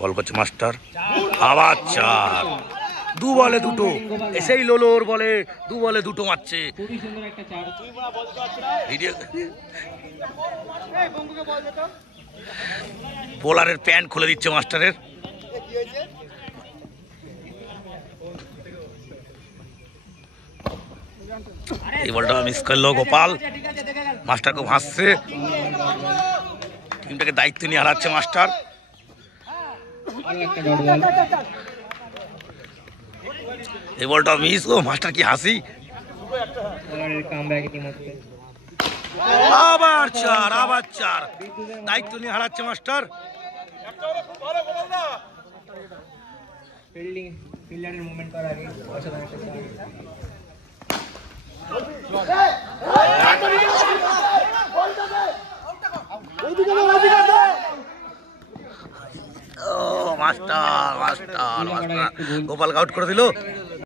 বল করছে মাস্টার, আবার 4। 2 বলে 2। এসেই লোলোর বলে 2 বলে 2 মারছে। বোলারের প্যান্ট খুলে দিচ্ছে মাস্টারের। এই বলটা মিস করলো গোপাল। মাস্টার খুব হাসছে, টিমটাকে দায়িত্ব নিয়ে হারাচ্ছে মাস্টার। এই বলটা মিস। ও মাস্টার কি হাসি। আবার 4। দায়িত্ব নিয়ে হারাচ্ছে মাস্টার। মাস্টার গোপাল আউট করে দিল।